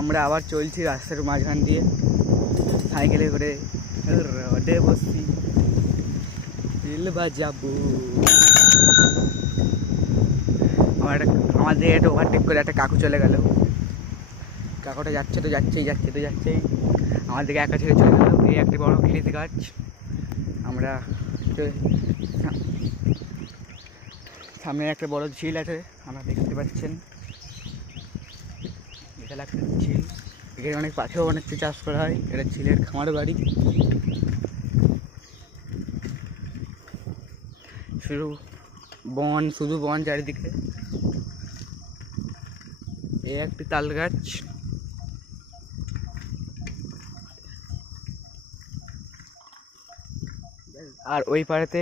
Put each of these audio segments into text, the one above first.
আমরা আবার চলছি রাস্তার মাঝখান দিয়ে সাইকেলে করে রোডে বসছি রিল বাজাবো। আমাদের একটা ওভারটেক করে একটা কাকু চলে গেল। কাকুটা যাচ্ছে তো যাচ্ছেই আমার দিকে একা ছেড়ে চলে গেল। এই একটা বড় খিলিতে গাছ। আমরা সামনে একটা বড় ঝিল আছে, আমরা দেখতে পাচ্ছেন। এটা একটা ঝিল, এখানে অনেক পাখিও অনেক চাষ করা হয়। এটা ঝিলের খামার বাড়ি। শুধু বন চারিদিকে। এই একটি তাল গাছ। আর ওই পাড়েতে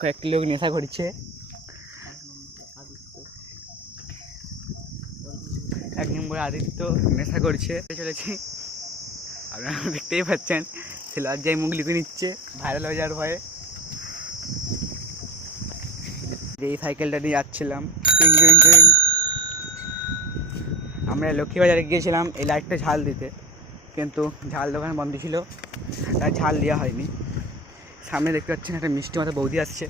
কয়েকটি লোক নেশা করছে। এক নম্বরে আদিত্য নেশা করছে চলেছি। আপনারা দেখতেই পাচ্ছেন, সে লজ্জায় মুখ লিখে নিচ্ছে ভাইরাল হয়ে যাওয়ার ভয়ে। এই সাইকেলটা নিয়ে যাচ্ছিলাম। আমরা লক্ষ্মীবাজারে গিয়েছিলাম এই লাইটটা ঝাল দিতে, কিন্তু ঝাল দোকান বন্ধ ছিল, তাই ঝাল দেওয়া হয়নি। সামনে দেখতে পাচ্ছেন একটা মিষ্টি মতো বৌদি আসছে।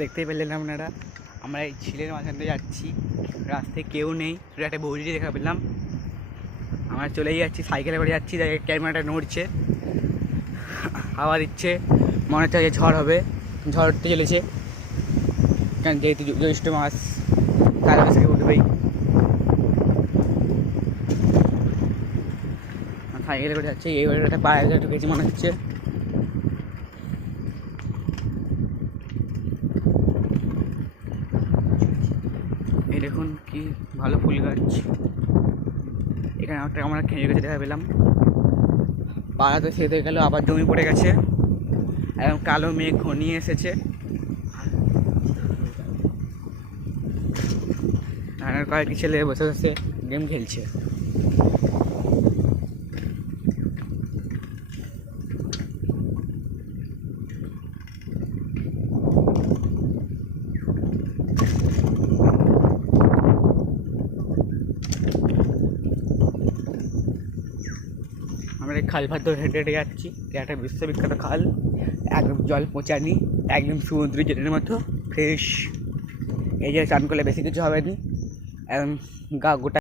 দেখতেই পেলেন আপনারা, আমরা এই ঝিলের মাঝখান দিয়ে যাচ্ছি। রাস্তায় কেউ নেই, শুধু একটা বৌদি দেখা পেলাম। আমরা চলেই যাচ্ছি, সাইকেলে করে যাচ্ছি। ক্যামেরাটা নড়ছে, হাওয়া দিচ্ছে, মনে হচ্ছে যে ঝড় হবে, ঝড় উঠতে চলেছে। কারণ যেহেতু জ্যৈষ্ঠ মাস, তার মাসে উঠবেই। সাইকেলে করে যাচ্ছি, এই একটা পায়ে ঢুকেছি মনে হচ্ছে। এই দেখুন কি ভালো ফুল গাছ। এখানে একটা আমরা খেয়ে গেছে দেখা পেলাম। পাড়াতে সেতে গেল, আবার জমি পড়ে গেছে, একদম কালো মেঘ ঘনিয়ে এসেছে। আর কয়েকটি ছেলে বসে বসে গেম খেলছে। আমরা এই খাল ভাত হেঁটে হেঁটে যাচ্ছি। একটা বিশ্ববিখ্যাত খাল, একদম জল পচানি, একদম সমুদ্র জলের মতো ফ্রেশ। এই যে চান করলে বেশি কিছু হবে না, একদম গা গোটা।